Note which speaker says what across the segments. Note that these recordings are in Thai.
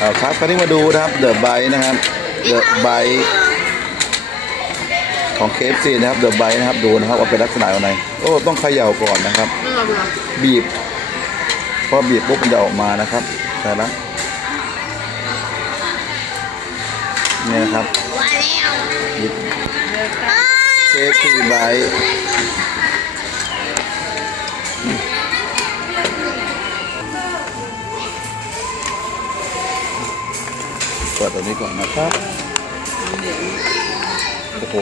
Speaker 1: เอาครับคราวนี้มาดูนะครับเดอะไบนะครับเดอะไบของเคฟซีนะครับเดอะไบนะครับดูนะครับว่าเป็นลักษณะยังไงโอ้ต้องเขย่าก่อนนะครับ
Speaker 2: นี่เราดูนะ
Speaker 1: บีบพอบีบปุ๊บมันจะออกมานะครับแต่ละเนี่ยนะครับ
Speaker 3: ว่าแล้ว
Speaker 1: บีบเคฟซีไบ ปิดตัวนี้ก่อนนะครับโอ้โห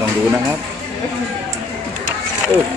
Speaker 1: ลองดูนะครับ โอ้โห